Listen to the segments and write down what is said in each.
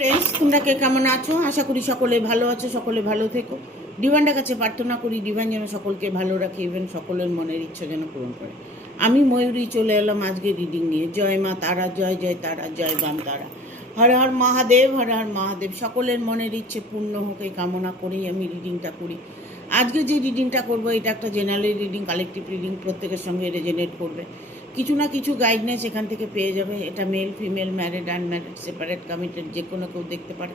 Friends, তোমরা কে কেমন আছো? আশা করি সকলে ভালো আছো, সকলে ভালো থেকো। ডিভাইনের কাছে প্রার্থনা করি ডিভাইন যেন সকলকে ভালো রাখে, ইভেন সকলের মনের ইচ্ছা যেন পূরণ করে। আমি ময়ূরী চলে এলাম আজকে রিডিং নিয়ে। জয় মা তারা, জয় জয় তারা, জয় বাম তারা। হর হর মহাদেব, হর হর মহাদেব। সকলের মনের ইচ্ছে পূর্ণ হোক এই কামনা করেই আমি রিডিংটা করি। আজকে যে রিডিংটা করবো এটা একটা জেনারেল রিডিং, কালেকটিভ রিডিং, প্রত্যেকের সঙ্গে রেজোনেট করবে। কিছু না কিছু গাইডনেস এখান থেকে পেয়ে যাবে। এটা male female, married unmarried, separate committed, যে কোনো কেউ দেখতে পারে।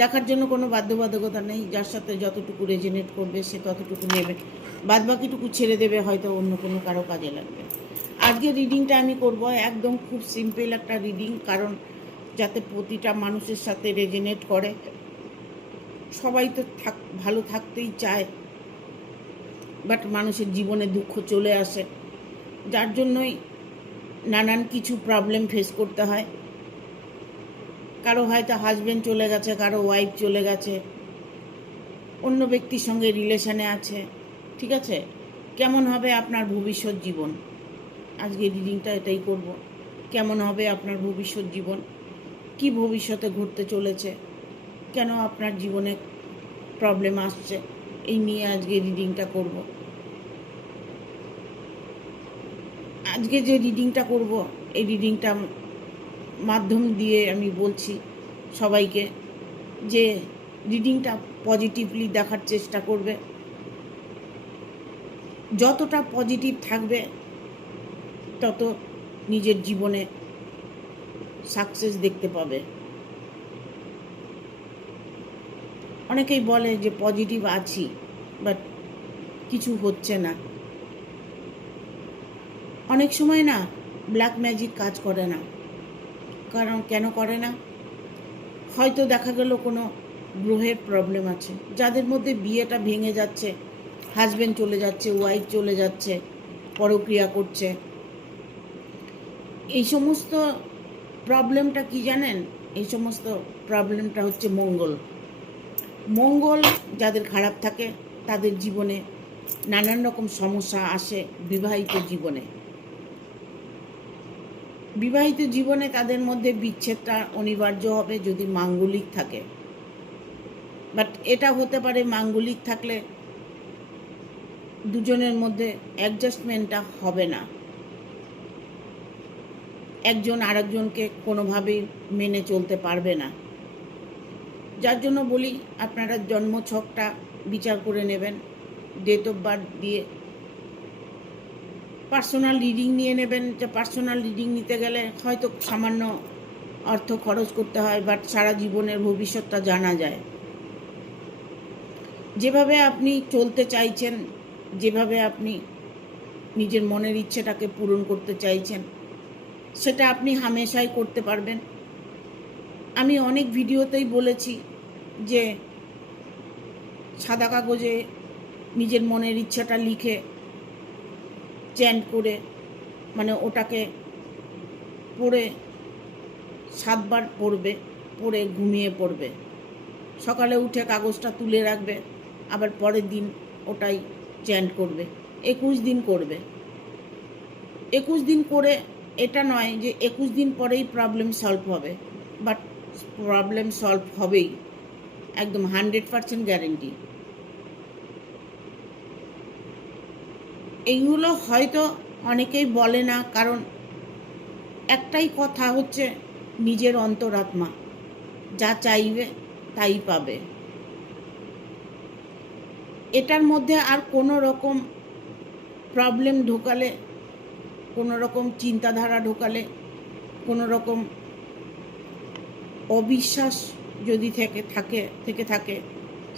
দেখার জন্য কোনো বাধ্যবাধকতা নেই। যার সাথে যতটুকু রেজোনেট করবে সে ততটুকু নেবে, বাদ বাকিটুকু ছেড়ে দেবে, হয়তো অন্য কোনো কারো কাজে লাগবে। আজকে রিডিংটা আমি করব একদম খুব সিম্পল একটা রিডিং, কারণ যাতে প্রতিটা মানুষের সাথে রেজোনেট করে। সবাই তো ভালো থাকতেই চায়, বাট মানুষের জীবনে দুঃখ চলে আসে, যার জন্যই নানান কিছু প্রবলেম ফেস করতে হয়। কারো হয়তো হাজব্যান্ড চলে গেছে, কারো ওয়াইফ চলে গেছে, অন্য ব্যক্তির সঙ্গে রিলেশনে আছে। ঠিক আছে, কেমন হবে আপনার ভবিষ্যৎ জীবন? আজকে রিডিংটা এটাই করব। কেমন হবে আপনার ভবিষ্যৎ জীবন, কি ভবিষ্যতে ঘটতে চলেছে, কেন আপনার জীবনে প্রবলেম আসছে, এই নিয়ে আজকে রিডিংটা করব। আজকে যে রিডিংটা করব, এই রিডিংটা মাধ্যম দিয়ে আমি বলছি সবাইকে যে রিডিংটা পজিটিভলি দেখার চেষ্টা করবে। যতটা পজিটিভ থাকবে তত নিজের জীবনে সাকসেস দেখতে পাবে। অনেকেই বলে যে পজিটিভ আছি, বাট কিছু হচ্ছে না। অনেক সময় না ব্ল্যাক ম্যাজিক কাজ করে না। কারণ কেন করে না? হয়তো দেখা গেল কোনো গ্রহের প্রবলেম আছে, যাদের মধ্যে বিয়েটা ভেঙে যাচ্ছে, হাজব্যান্ড চলে যাচ্ছে, ওয়াইফ চলে যাচ্ছে, পরক্রিয়া করছে। এই সমস্ত প্রবলেমটা কি জানেন? এই সমস্ত প্রবলেমটা হচ্ছে মঙ্গল যাদের খারাপ থাকে তাদের জীবনে নানান রকম সমস্যা আসে। বিবাহিত জীবনে তাদের মধ্যে বিচ্ছেদটা অনিবার্য হবে যদি মাঙ্গলিক থাকে। বাট এটা হতে পারে মাঙ্গলিক থাকলে দুজনের মধ্যে অ্যাডজাস্টমেন্টটা হবে না, একজন আরেকজনকে কোনোভাবেই মেনে চলতে পারবে না। যার জন্য বলি আপনারা জন্মছকটা বিচার করে নেবেন, ডেট অফ বার্থ দিয়ে পার্সোনাল রিডিং নিয়ে নেবেন। যে পার্সোনাল রিডিং নিতে গেলে হয়তো সামান্য অর্থ খরচ করতে হয়, বাট সারা জীবনের ভবিষ্যৎটা জানা যায়। যেভাবে আপনি চলতে চাইছেন, যেভাবে আপনি নিজের মনের ইচ্ছেটাকে পূরণ করতে চাইছেন, সেটা আপনি হামেশাই করতে পারবেন। আমি অনেক ভিডিওতেই বলেছি যে সাদা কাগজে নিজের মনের ইচ্ছাটা লিখে চ্যান্ট করে, মানে ওটাকে পড়ে 7 বার পড়বে, পড়ে ঘুমিয়ে পড়বে। সকালে উঠে কাগজটা তুলে রাখবে, আবার পরের দিন ওটাই চ্যান্ট করবে। 21 দিন করবে। 21 দিন করে এটা নয় যে 21 দিন পরেই প্রবলেম সলভ হবে, বাট প্রবলেম সলভ হবেই, একদম 100% গ্যারেন্টি। এইগুলো হয়তো অনেকেই বলে না, কারণ একটাই কথা হচ্ছে নিজের অন্তরাত্মা যা চাইবে তাই পাবে। এটার মধ্যে আর কোনো রকম প্রবলেম ঢোকালে, কোনো রকম চিন্তাধারা ঢোকালে, কোনো রকম অবিশ্বাস যদি থেকে থাকে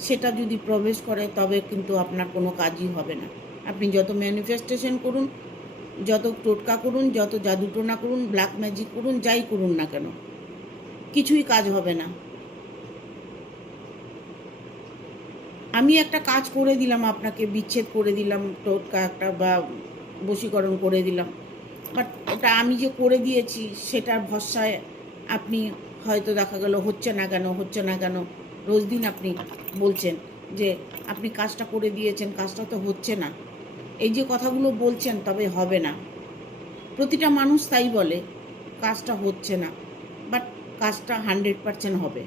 সেটা যদি প্রবেশ করে, তবে কিন্তু আপনার কোনো কাজই হবে না। আপনি যত ম্যানিফেস্টেশন করুন, যত টোটকা করুন, যত জাদুটোনা করুন, ব্ল্যাক ম্যাজিক করুন, যাই করুন না কেন, কিছুই কাজ হবে না। আমি একটা কাজ করে দিলাম আপনাকে, বিচ্ছেদ করে দিলাম, টোটকা একটা বা বশীকরণ করে দিলাম, বাট ওটা আমি যে করে দিয়েছি সেটার ভরসায় আপনি হয়তো দেখা গেল হচ্ছে না কেন রোজ দিন আপনি বলছেন যে আপনি কাজটা করে দিয়েছেন, কাজটা তো হচ্ছে না, এই যে কথাগুলো বলছেন, তবে হবে না। প্রতিটা মানুষ তাই বলে, কাজটা হচ্ছে না, বাট কাজটা 100% হবে।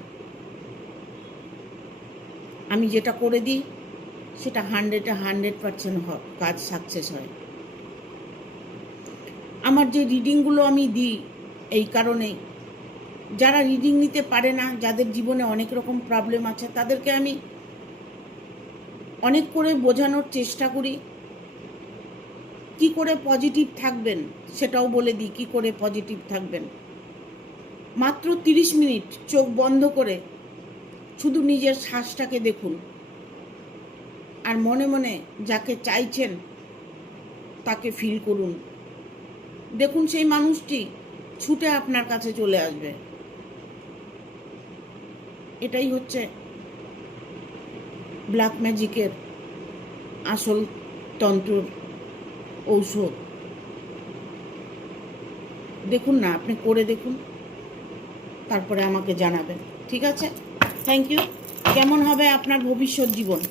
আমি যেটা করে দিই সেটা 100% কাজ সাকসেস হয়। আমার যে রিডিংগুলো আমি দিই এই কারণেই, যারা রিডিং নিতে পারে না, যাদের জীবনে অনেক রকম প্রবলেম আছে, তাদেরকে আমি অনেক করে বোঝানোর চেষ্টা করি। কি করে পজিটিভ থাকবেন সেটাও বলে দিই, কি করে পজিটিভ থাকবেন। মাত্র 30 মিনিট চোখ বন্ধ করে শুধু নিজের শ্বাসটাকে দেখুন, আর মনে মনে যাকে চাইছেন তাকে ফিল করুন। দেখুন সেই মানুষটি ছুটে আপনার কাছে চলে আসবে। এটাই হচ্ছে ব্ল্যাক ম্যাজিকের আসল তন্ত্রর ঔষধ। দেখুন না, আপনি করে দেখুন, তারপরে আমাকে জানাবেন। ঠিক আছে? Thank you. কেমন হবে আপনার ভবিষ্যৎ জীবন?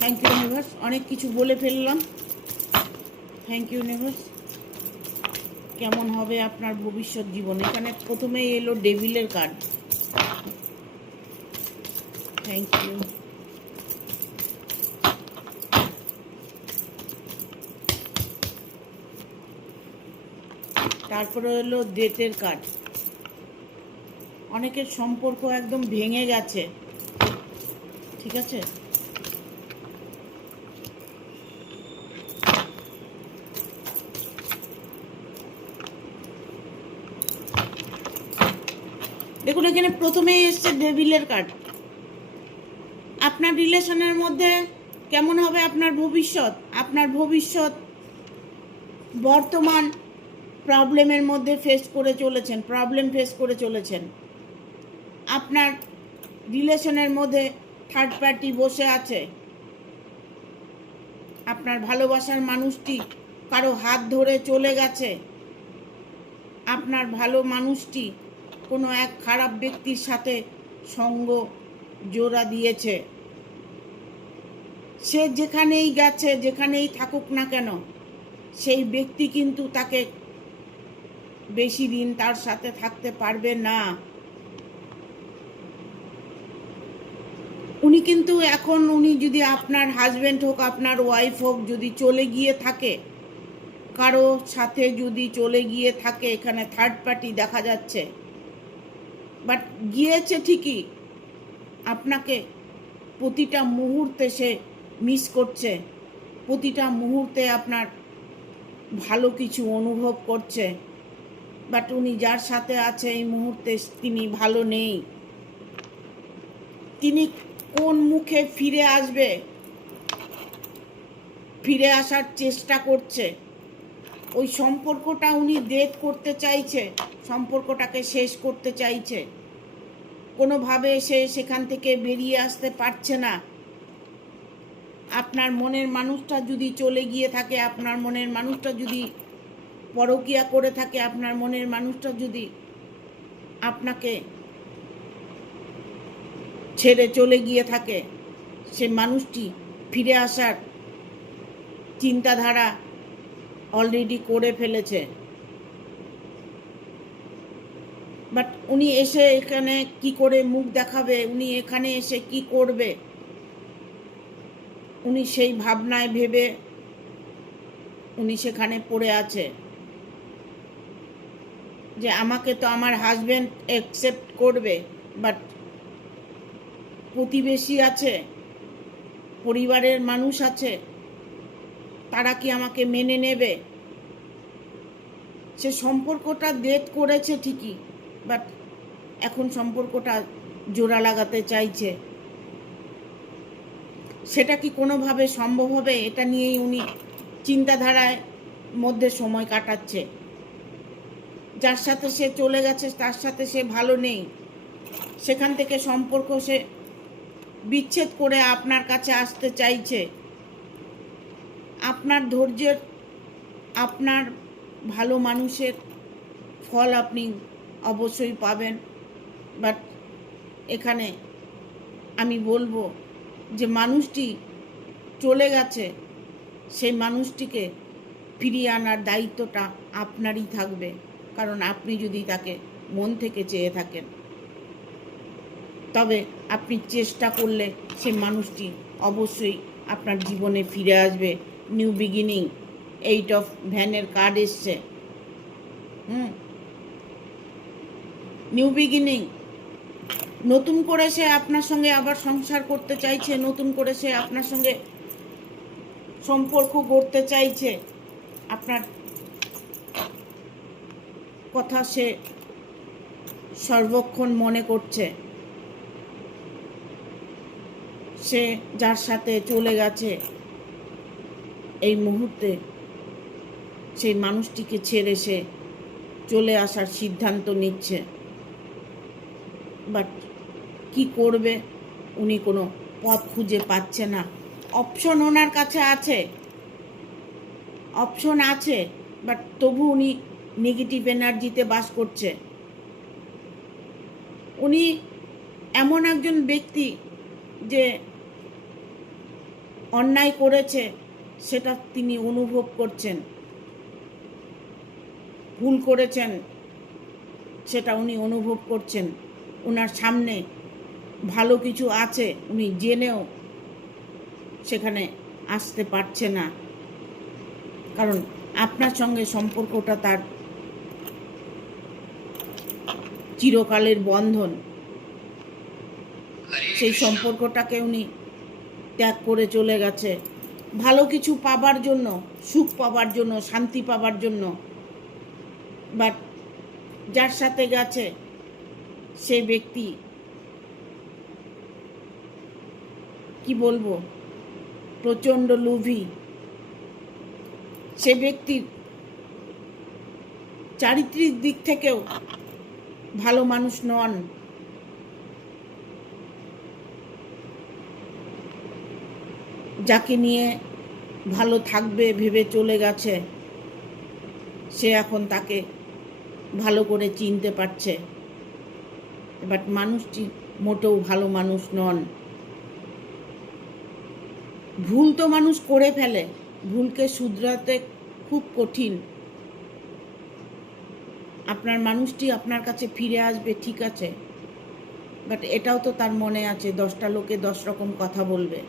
Thank you universe. অনেক কিছু বলে ফেললাম। Thank you universe. কেমন হবে আপনার ভবিষ্যৎ জীবন? এখানে প্রথমেই এলো ডেভিলের কার্ড। Thank you. তারপরে এলো ডেথের কার্ড। অনেকের সম্পর্ক একদম ভেঙে গেছে। ঠিক আছে? দেখুন এখানে প্রথমেই এসছে ডেভিলের কার্ড। আপনার রিলেশনের মধ্যে কেমন হবে আপনার ভবিষ্যৎ? আপনার ভবিষ্যৎ বর্তমান প্রবলেমের মধ্যে প্রবলেম ফেস করে চলেছেন। আপনার রিলেশনের মধ্যে থার্ড পার্টি বসে আছে। আপনার ভালোবাসার মানুষটি কারো হাত ধরে চলে গেছে। আপনার ভালো মানুষটি কোনো এক খারাপ ব্যক্তির সাথে সঙ্গ জোড়া দিয়েছে। সে যেখানেই গেছে, যেখানেই থাকুক না কেন, সেই ব্যক্তি কিন্তু তাকে বেশি দিন তার সাথে থাকতে পারবে না। উনি যদি আপনার হাজব্যান্ড হোক, আপনার ওয়াইফ হোক, যদি চলে গিয়ে থাকে, কারো সাথে যদি চলে গিয়ে থাকে, এখানে থার্ড পার্টি দেখা যাচ্ছে, বাট গিয়েছে ঠিকই, আপনাকে প্রতিটা মুহূর্তে সে মিস করছে, প্রতিটা মুহূর্তে আপনার ভালো কিছু অনুভব করছে, বাট উনি যার সাথে আছে এই মুহূর্তে তিনি ভালো নেই। তিনি কোন মুখে ফিরে আসবে, ফিরে আসার চেষ্টা করছে। ওই সম্পর্কটা উনি ডেট করতে চাইছে, সম্পর্কটাকে শেষ করতে চাইছে। কোনোভাবে সে সেখান থেকে বেরিয়ে আসতে পারছে না। আপনার মনের মানুষটা যদি চলে গিয়ে থাকে, আপনার মনের মানুষটা যদি পরকীয়া করে থাকে, আপনার মনের মানুষটা যদি আপনাকে ছেড়ে চলে গিয়ে থাকে, সে মানুষটি ফিরে আসার চিন্তাধারা অলরেডি করে ফেলেছে। বাট উনি এসে এখানে কি করে মুখ দেখাবে, উনি এখানে এসে কি করবে, উনি সেই ভাবনায় ভেবে উনি সেখানে পড়ে আছে যে আমাকে তো আমার হাজব্যান্ড অ্যাকসেপ্ট করবে, বাট প্রতিবেশী আছে, পরিবারের মানুষ আছে, তারা কি আমাকে মেনে নেবে? সে সম্পর্কটা ডেট করেছে ঠিকই, বাট এখন সম্পর্কটা জোড়া লাগাতে চাইছে। সেটা কি কোনোভাবে সম্ভব হবে? এটা নিয়েই উনি চিন্তাধারায় মধ্যে সময় কাটাচ্ছে। যার সাথে সে চলে গেছে তার সাথে সে ভালো নেই, সেখান থেকে সম্পর্ক সে বিচ্ছেদ করে আপনার কাছে আসতে চাইছে। আপনার ধৈর্যের, আপনার ভালো মানুষের ফল আপনি অবশ্যই পাবেন। বাট এখানে আমি বলবো যে মানুষটি চলে গেছে, সেই মানুষটিকে ফিরিয়ে আনার দায়িত্বটা আপনারই থাকবে, কারণ আপনি যদি তাকে মন থেকে চেয়ে থাকেন। তবে আপনি চেষ্টা করলে সে মানুষটি অবশ্যই আপনার জীবনে ফিরে আসবে। নিউ বিগিনিং, 8 অফ ভ্যানের কার্ড এসছে। নিউ বিগিনিং, নতুন করে সে আপনার সঙ্গে আবার সংসার করতে চাইছে, নতুন করে সে আপনার সঙ্গে সম্পর্ক গড়তে চাইছে। আপনার কথা সে সর্বক্ষণ মনে করছে। সে যার সাথে চলে গেছে এই মুহূর্তে সেই মানুষটিকে ছেড়ে সে চলে আসার সিদ্ধান্ত নিচ্ছে। বাট কি করবে উনি কোনো পথ খুঁজে পাচ্ছে না। অপশন ওনার কাছে আছে, অপশন আছে, বাট তবু উনি নেগেটিভ এনার্জিতে বাস করছে। উনি এমন একজন ব্যক্তি যে অন্যায় করেছে সেটা তিনি অনুভব করছেন, ভুল করেছেন সেটা উনি অনুভব করছেন। ওনার সামনে ভালো কিছু আছে উনি জেনেও সেখানে আসতে পারছে না, কারণ আপনার সঙ্গে সম্পর্কটা তার চিরকালের বন্ধন। সেই সম্পর্কটাকে উনি ত্যাগ করে চলে গেছে ভালো কিছু পাবার জন্য, সুখ পাবার জন্য, শান্তি পাবার জন্য। বাট যার সাথে গেছে সেই ব্যক্তি কি বলবো, প্রচণ্ড লোভী। সে ব্যক্তির চারিত্রিক দিক থেকেও ভালো মানুষ নন। যাকে নিয়ে ভালো থাকবে ভেবে চলে গেছে সে এখন তাকে ভালো করে চিনতে পারছে, বাট মানুষটি মোটেও ভালো মানুষ নন। ভুল তো মানুষ করে ফেলে, ভুলকে শুধরাতে খুব কঠিন। আপনার মানুষটি আপনার কাছে ফিরে আসবে ঠিক আছে, বাট এটাও তো তার মনে আছে 10টা লোকে 10 রকম কথা বলবে।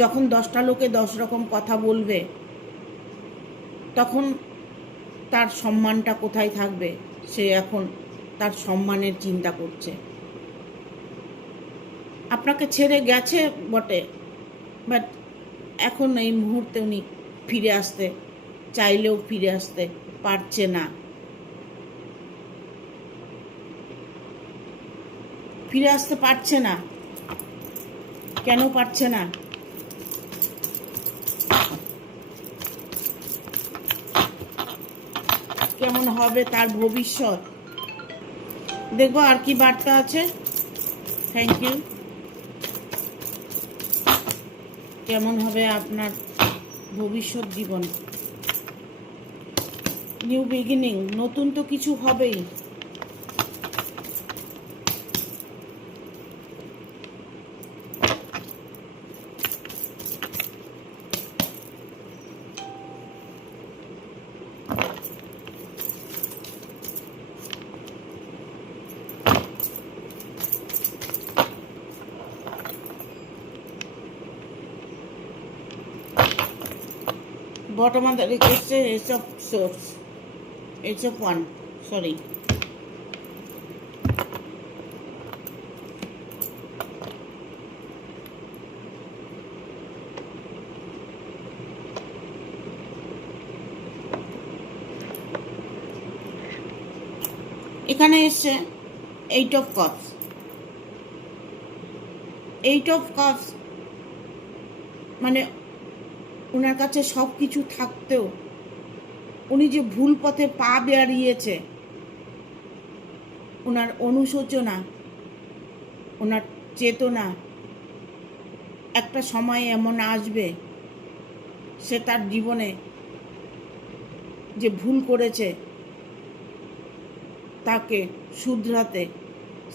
যখন 10টা লোকে 10 রকম কথা বলবে তখন তার সম্মানটা কোথায় থাকবে? সে এখন তার সম্মানের চিন্তা করছে। আপনাকে ছেড়ে গেছে বটে, বাট এখন এই মুহূর্তে উনি ফিরে আসতে চাইলেও ফিরে আসতে পারছে না। ফিরে আসতে পারছে না। কেন পারছে না? কেমন হবে তার ভবিষ্যৎ দেখবো। আর কি বার্তা আছে? Thank you. কেমন হবে আপনার ভবিষ্যৎ জীবন? নিউ বিগিনিং, নতুন তো কিছু হবেই। Bottom of the deck is Ace of Swords, Ace of One, sorry. এখানে এসছে 8 of Cups। 8 of Cups মানে ওনার কাছে সব কিছু থাকতেও উনি যে ভুল পথে পা বেরিয়েছে, ওনার অনুশোচনা, ওনার চেতনা একটা সময় এমন আসবে সে তার জীবনে যে ভুল করেছে তাকে শুধরাতে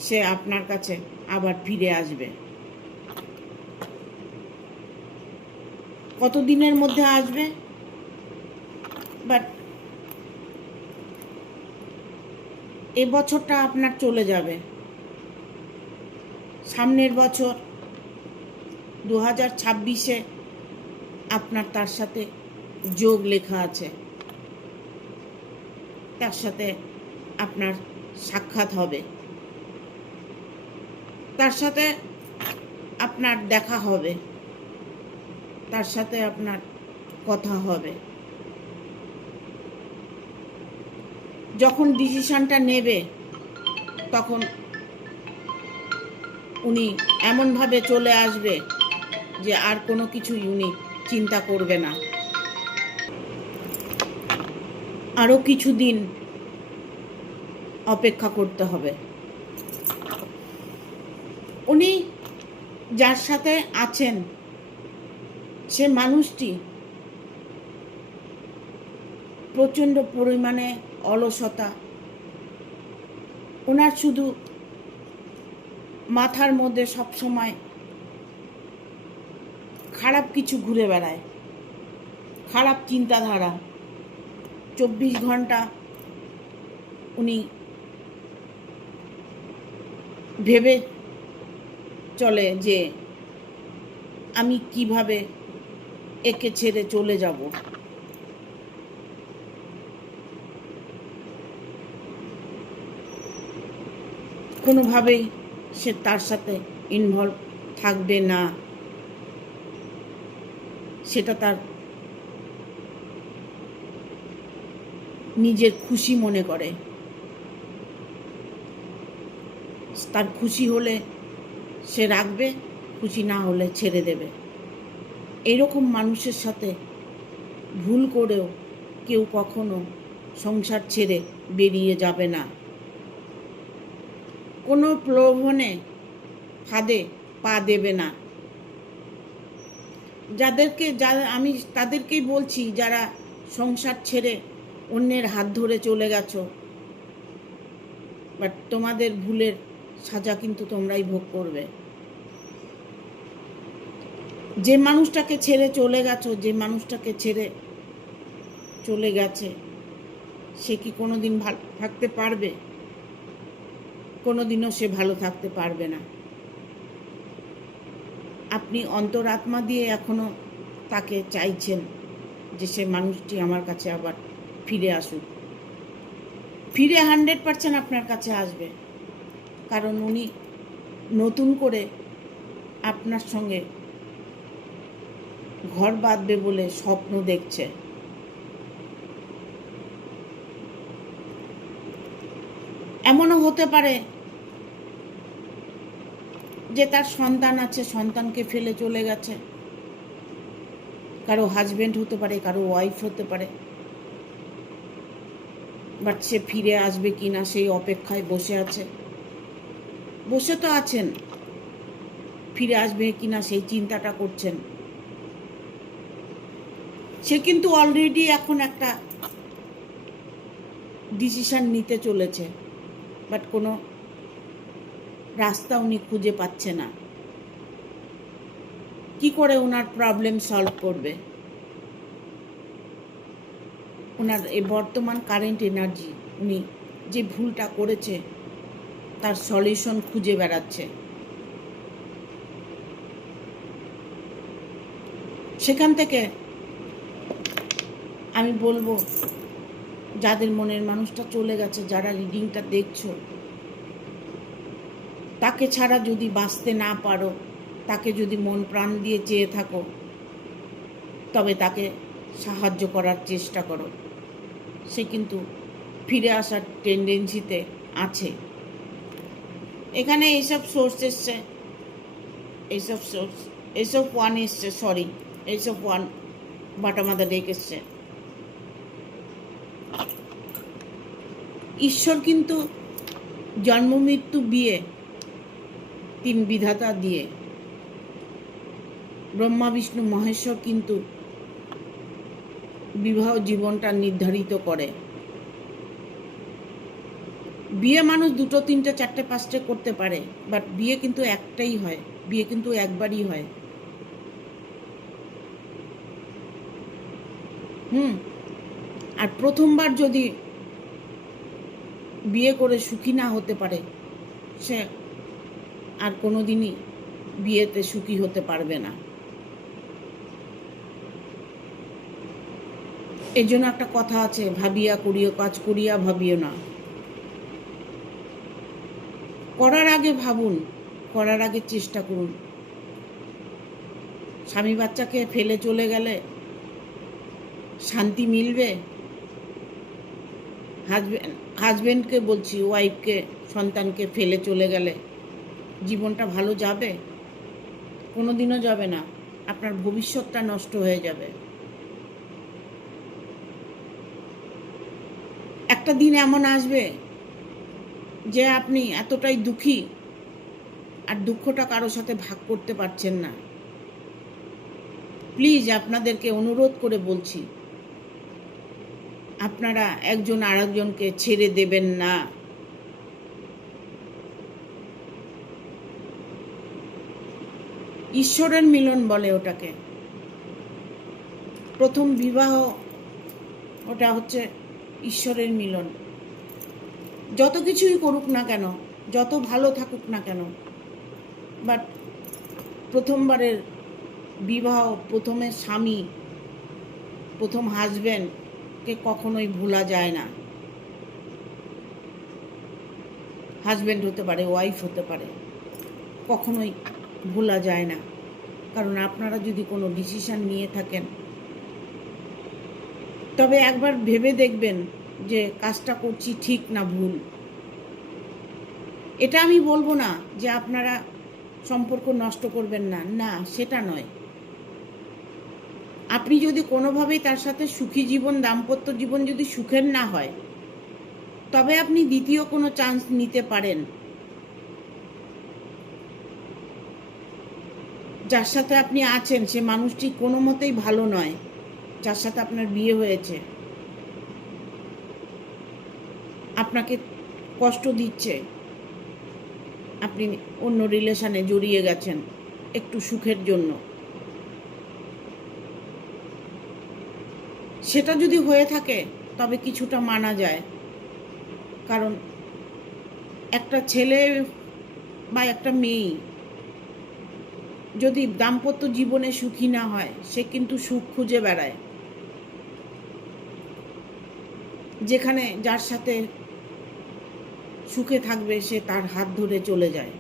সে আপনার কাছে আবার ফিরে আসবে। কতদিনের মধ্যে আসবে? বাট এ বছরটা আপনার চলে যাবে, সামনের বছর 2026-এ আপনার তার সাথে যোগ লেখা আছে, তার সাথে আপনার সাক্ষাৎ হবে, তার সাথে আপনার দেখা হবে, তার সাথে আপনার কথা হবে। যখন ডিসিশনটা নেবে তখন উনি এমনভাবে চলে আসবে যে আর কোনো কিছুই উনি চিন্তা করবে না। আরও কিছুদিন অপেক্ষা করতে হবে। উনি যার সাথে আছেন সে মানুষটি প্রচণ্ড পরিমাণে অলসতা, ওনার শুধু মাথার মধ্যে সবসময় খারাপ কিছু ঘুরে বেড়ায়, খারাপ চিন্তাধারা। 24 ঘন্টা উনি ভেবে চলে যে আমি কিভাবে একে ছেড়ে চলে যাব। কোনোভাবেই সে তার সাথে ইনভলভ থাকবে না, সেটা তার নিজের খুশি মনে করে। তার খুশি হলে সে রাখবে, খুশি না হলে ছেড়ে দেবে। এরকম মানুষের সাথে ভুল করেও কেউ কখনো সংসার ছেড়ে বেরিয়ে যাবে না। কোনো প্রলোভনে ফাঁদে পা দেবে না। আমি তাদেরকেই বলছি, যারা সংসার ছেড়ে অন্যের হাত ধরে চলে গেছো, বাট তোমাদের ভুলের সাজা কিন্তু তোমরাই ভোগ করবে। যে মানুষটাকে ছেড়ে চলে গেছো, যে মানুষটাকে ছেড়ে চলে গেছে, সে কি কোনোদিন ভালো থাকতে পারবে? কোনোদিনও সে ভালো থাকতে পারবে না। আপনি অন্তরাত্মা দিয়ে এখনো তাকে চাইছেন যে সে মানুষটি আমার কাছে আবার ফিরে আসুক। ফিরে 100% আপনার কাছে আসবে, কারণ উনি নতুন করে আপনার সঙ্গে ঘর বাঁধবে বলে স্বপ্ন দেখছে। এমনও হতে পারে যে তার সন্তান আছে, সন্তানকে ফেলে চলে গেছে। কারো হাজবেন্ড হতে পারে, কারো ওয়াইফ হতে পারে, বাট সে ফিরে আসবে কিনা সেই অপেক্ষায় বসে আছে। বসে তো আছেন, ফিরে আসবে কিনা সেই চিন্তাটা করছেন। সে কিন্তু অলরেডি এখন একটা ডিসিশন নিতে চলেছে, বাট কোনো রাস্তা উনি খুঁজে পাচ্ছে না। কি করে ওনার প্রবলেম সলভ করবে? ওনার এই বর্তমান কারেন্ট এনার্জি, উনি যে ভুলটা করেছে তার সলিউশন খুঁজে বেড়াচ্ছে। সেখান থেকে আমি বলবো, যাদের মনের মানুষটা চলে গেছে, যারা রিডিংটা দেখছো, তাকে ছাড়া যদি বাঁচতে না পারো, তাকে যদি মন প্রাণ দিয়ে চেয়ে থাকো, তবে তাকে সাহায্য করার চেষ্টা করো। সে কিন্তু ফিরে আসার টেন্ডেন্সিতে আছে। এখানে এইসব সোর্স এসছে, এইসব ওয়ান এসছে, এইসব ওয়ান বাট আমাদের ডেক এসছে। ঈশ্বর কিন্তু জন্ম মৃত্যু বিয়ে 3 বিধাতা দিয়ে, ব্রহ্মা বিষ্ণু মহেশ্বর কিন্তু বিবাহ জীবনটা নির্ধারিত করে। বিয়ে মানুষ 2, 3, 4, 5 করতে পারে, বাট বিয়ে কিন্তু একটাই হয়, বিয়ে কিন্তু একবারই হয়। আর প্রথমবার যদি বিয়ে করে সুখী না হতে পারে, সে আর কোনো দিনই বিয়েতে সুখী হতে পারবে না। এর জন্য একটা কথা আছে, ভাবিয়া করিও কাজ, করিয়া ভাবিও না। করার আগে ভাবুন, করার আগে চেষ্টা করুন। স্বামী বাচ্চাকে ফেলে চলে গেলে শান্তি মিলবে? হাজবেন্ডকে বলছি, ওয়াইফকে, সন্তানকে ফেলে চলে গেলে জীবনটা ভালো যাবে? কোনো দিনও যাবে না। আপনার ভবিষ্যৎটা নষ্ট হয়ে যাবে। একটা দিন এমন আসবে যে আপনি এতটাই দুঃখী আর দুঃখটা কারোর সাথে ভাগ করতে পারছেন না। প্লিজ আপনাদেরকে অনুরোধ করে বলছি, আপনারা একজন আরেকজনকে ছেড়ে দেবেন না। ঈশ্বরের মিলন বলে ওটাকে। প্রথম বিবাহ ওটা হচ্ছে ঈশ্বরের মিলন। যত কিছুই করুক না কেন, যত ভালো থাকুক না কেন, বাট প্রথমবারের বিবাহ, প্রথমের স্বামী, প্রথম হাজব্যান্ডকে কখনোই ভোলা যায় না। হাজব্যান্ড হতে পারে, ওয়াইফ হতে পারে, কখনোই ভোলা যায় না। কারণ আপনারা যদি কোনো ডিসিশন নিয়ে থাকেন, তবে একবার ভেবে দেখবেন যে কাজটা করছি ঠিক না ভুল। এটা আমি বলবো না যে আপনারা সম্পর্ক নষ্ট করবেন না, না সেটা নয়। আপনি যদি কোনোভাবেই তার সাথে সুখী জীবন, দাম্পত্য জীবন যদি সুখের না হয়, তবে আপনি দ্বিতীয় কোনো চান্স নিতে পারেন। যার সাথে আপনি আছেন সে মানুষটি কোনো মতেই ভালো নয়, যার সাথে আপনার বিয়ে হয়েছে, আপনাকে কষ্ট দিচ্ছে, আপনি অন্য রিলেশনে জড়িয়ে গেছেন একটু সুখের জন্য। সেটা যদি হয়ে থাকে তবে কিছুটা মানা যায়। কারণ একটা ছেলে বা একটা মেয়ে যদি দাম্পত্য জীবনে সুখী না হয়, সে কিন্তু সুখ খুঁজে বেড়ায়। যেখানে যার সাথে সুখে থাকবে সে তার হাত ধরে চলে যায়।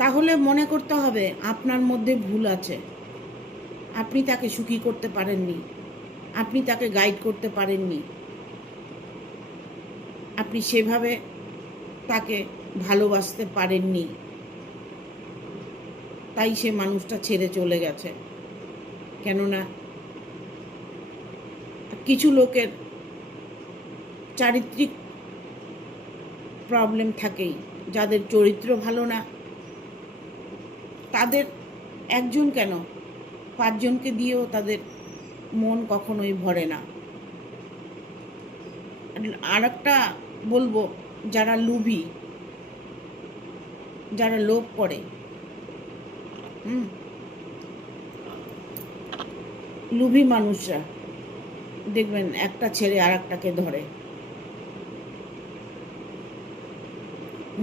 তাহলে মনে করতে হবে আপনার মধ্যে ভুল আছে। আপনি তাকে সুখী করতে পারেননি, আপনি তাকে গাইড করতে পারেননি, আপনি সেভাবে তাকে ভালোবাসতে পারেননি, তাই সে মানুষটা ছেড়ে চলে গেছে। কেননা কিছু লোকের চারিত্রিক প্রবলেম থাকেই। যাদের চরিত্র ভালো না, তাদের একজন কেন 5 জনকে দিয়েও তাদের মন কখনোই ভরে না। আর একটা বলবো, যারা লোভী, যারা লোভ করে, লোভী মানুষরা দেখবেন একটা ছেড়ে আর একটাকে ধরে।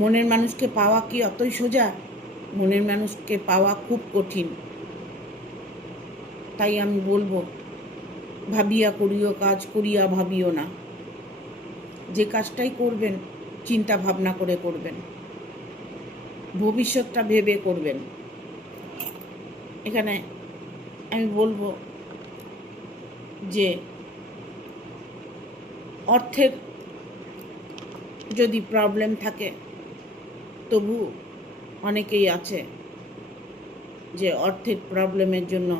মনের মানুষকে পাওয়া কি অতই সোজা? মনের মানুষকে পাওয়া খুব কঠিন। তাই আমি বলবো, ভাবিয়া করিও কাজ, করিয়া ভাবিও না। যে কাজটাই করবেন চিন্তা ভাবনা করে করবেন, ভবিষ্যৎটা ভেবে করবেন। এখানে আমি বলবো যে অর্থের যদি প্রবলেম থাকে, তবু অনেকেই আছে যে অর্থের প্রবলেমের জন্য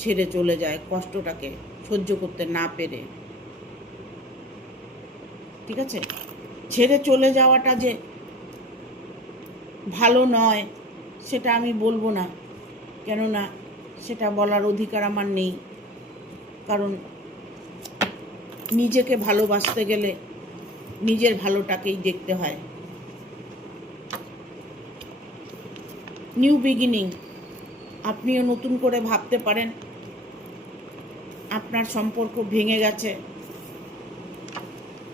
ছেড়ে চলে যায়, কষ্টটাকে সহ্য করতে না পেরে। ঠিক আছে, ছেড়ে চলে যাওয়াটা যে ভালো নয় সেটা আমি বলবো না, কেননা সেটা বলার অধিকার আমার নেই। কারণ নিজেকে ভালোবাসতে গেলে নিজের ভালোটাকেই দেখতে হয়। নিউ বিগিনিং, আপনিও নতুন করে ভাবতে পারেন। আপনার সম্পর্ক ভেঙে গেছে,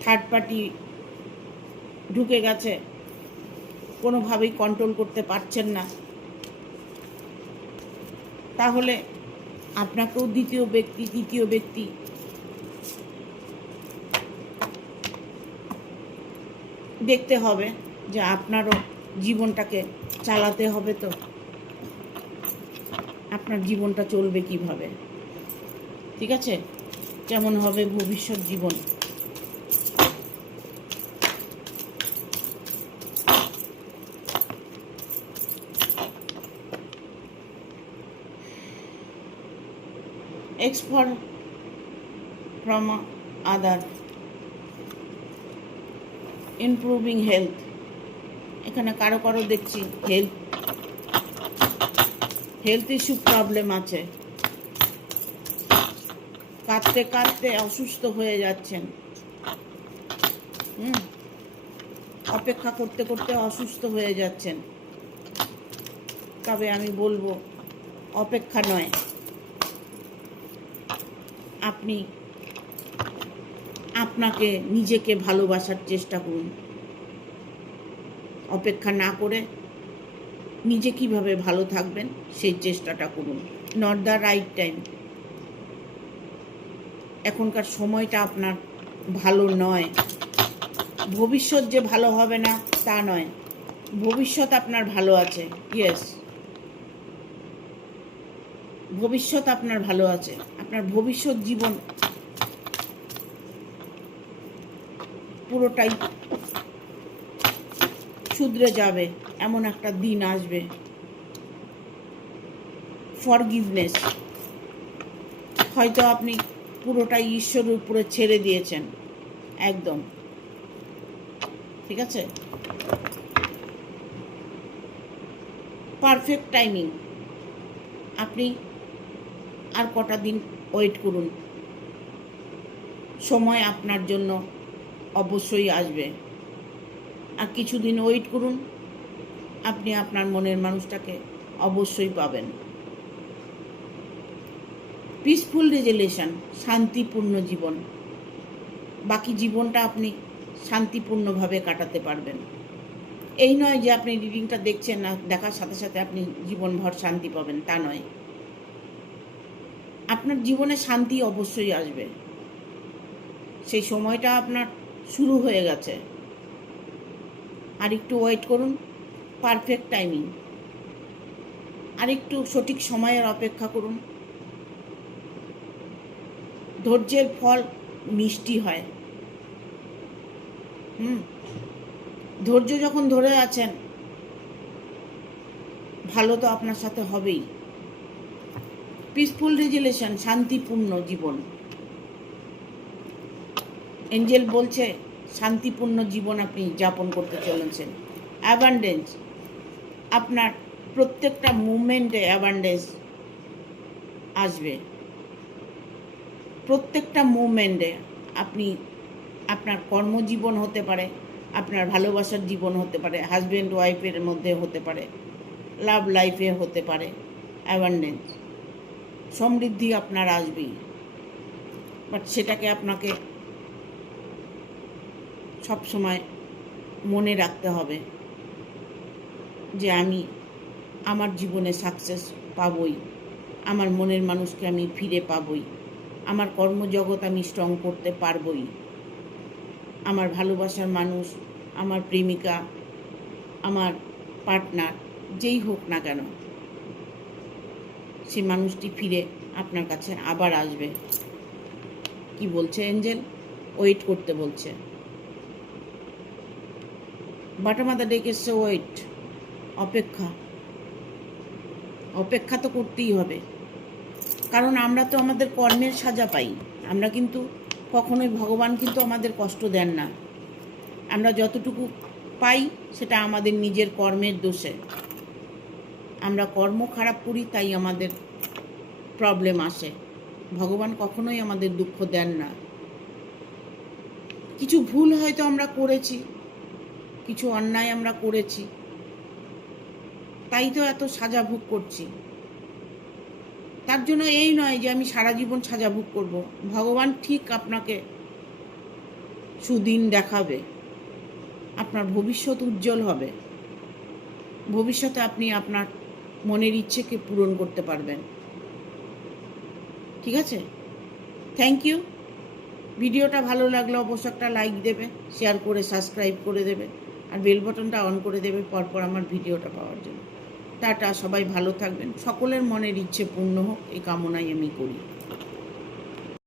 থার্ড পার্টি ঢুকে গেছে, কোনোভাবেই কন্ট্রোল করতে পারছেন না, তাহলে আপনাকেও দ্বিতীয় ব্যক্তি তৃতীয় ব্যক্তি দেখতে হবে, যে আপনারও জীবনটাকে চালাতে হবে। তো আপনার জীবনটা চলবে কিভাবে, ঠিক আছে, কেমন হবে ভবিষ্যৎ জীবন। expert from other improving health, এখানে কারো কারো দেখছি হেলথ ইস্যু প্রবলেম আছে, কাঁদতে কাঁদতে অসুস্থ হয়ে যাচ্ছেন, অপেক্ষা করতে করতে অসুস্থ হয়ে যাচ্ছেন। তবে আমি বলবো অপেক্ষা নয়, আপনি আপনাকে নিজেকে ভালোবাসার চেষ্টা করুন। অপেক্ষা না করে নিজে কিভাবে ভালো থাকবেন সেই চেষ্টাটা করুন। নট দ্য রাইট টাইম, এখনকার সময়টা আপনার ভালো নয়। ভবিষ্যৎ যে ভালো হবে না তা নয়, ভবিষ্যৎ আপনার ভালো আছে। ইয়েস, ভবিষ্যৎ আপনার ভালো আছে। আপনার ভবিষ্যৎ জীবন পুরোটাই শুধরে যাবে, এমন একটা দিন আসবে। ফরগিভনেস, হয়তো আপনি পুরোটাই ঈশ্বরের উপরে ছেড়ে দিয়েছেন একদম, ঠিক আছে। পারফেক্ট টাইমিং, আপনি আর কটা দিন ওয়েট করুন, সময় আপনার জন্য অবশ্যই আসবে। আর কিছুদিন ওয়েট করুন, আপনি আপনার মনের মানুষটাকে অবশ্যই পাবেন। পিসফুল রেজুলেশন, শান্তিপূর্ণ জীবন, বাকি জীবনটা আপনি শান্তিপূর্ণভাবে কাটাতে পারবেন। এই নয় যে আপনি রিডিংটা দেখছেন না, দেখার সাথে সাথে আপনি জীবনভর শান্তি পাবেন, তা নয়। আপনার জীবনে শান্তি অবশ্যই আসবে, সেই সময়টা আপনার শুরু হয়ে গেছে। আর একটু ওয়েট করুন, পারফেক্ট টাইমিং, আর একটু সঠিক সময়ের অপেক্ষা করুন। ধৈর্যের ফল মিষ্টি হয়। ধৈর্য যখন ধরে আছেন, ভালো তো আপনার সাথে হবেই। পিসফুল রেজুলেশন, শান্তিপূর্ণ জীবন। এঞ্জেল বলছে শান্তিপূর্ণ জীবন আপনি যাপন করতে চলেছেন। অ্যাবান্ডেন্স, আপনার প্রত্যেকটা মুভমেন্টে অ্যাবান্ডেন্স আসবে। প্রত্যেকটা মুভমেন্টে আপনি, আপনার কর্মজীবন হতে পারে, আপনার ভালোবাসার জীবন হতে পারে, হাজব্যান্ড ওয়াইফের মধ্যে হতে পারে, লাভ লাইফে হতে পারে, অ্যাবান্ডেন্স, সমৃদ্ধি আপনার আসবেই। বাট সেটাকে আপনাকে সব সময় মনে রাখতে হবে যে আমি আমার জীবনে সাকসেস পাবই, আমার মনের মানুষকে আমি ফিরে পাবই, আমার কর্মজগৎ আমি স্ট্রং করতে পারবই, আমার ভালোবাসার মানুষ, আমার প্রেমিকা, আমার পার্টনার, যেই হোক না কেন, সেই মানুষটি ফিরে আপনার কাছে আবার আসবে। কি বলছে এঞ্জেল? ওয়েট করতে বলছে। বাটামাদা ডেকেছে ওয়েট, অপেক্ষা। অপেক্ষা তো করতেই হবে, কারণ আমরা তো আমাদের কর্মের সাজা পাই। আমরা কিন্তু কখনোই, ভগবান কিন্তু আমাদের কষ্ট দেন না। আমরা যতটুকু পাই সেটা আমাদের নিজের কর্মের দোষে। আমরা কর্ম খারাপ করি, তাই আমাদের প্রবলেম আসে। ভগবান কখনোই আমাদের দুঃখ দেন না। কিছু ভুল হয়তো আমরা করেছি, কিছু অন্যায় আমরা করেছি, তাই তো এত সাজা ভোগ করছি। তার জন্য এই নয় যে আমি সারা জীবন সাজা ভোগ করব। ভগবান ঠিক আপনাকে সুদিন দেখাবে, আপনার ভবিষ্যৎ উজ্জ্বল হবে। ভবিষ্যতে আপনি আপনার মনের ইচ্ছেকে পূরণ করতে পারবেন। ঠিক আছে? Thank you. ভিডিওটা ভালো লাগলে অবশ্যই একটা লাইক দেবে, শেয়ার করে সাবস্ক্রাইব করে দেবে, আর বেল বাটনটা অন করে দেবে পরপর আমার ভিডিওটা পাওয়ার জন্য। টাটা, সবাই ভালো থাকবেন, সকলের মনের ইচ্ছে পূর্ণ হোক এই কামনাই আমি করি।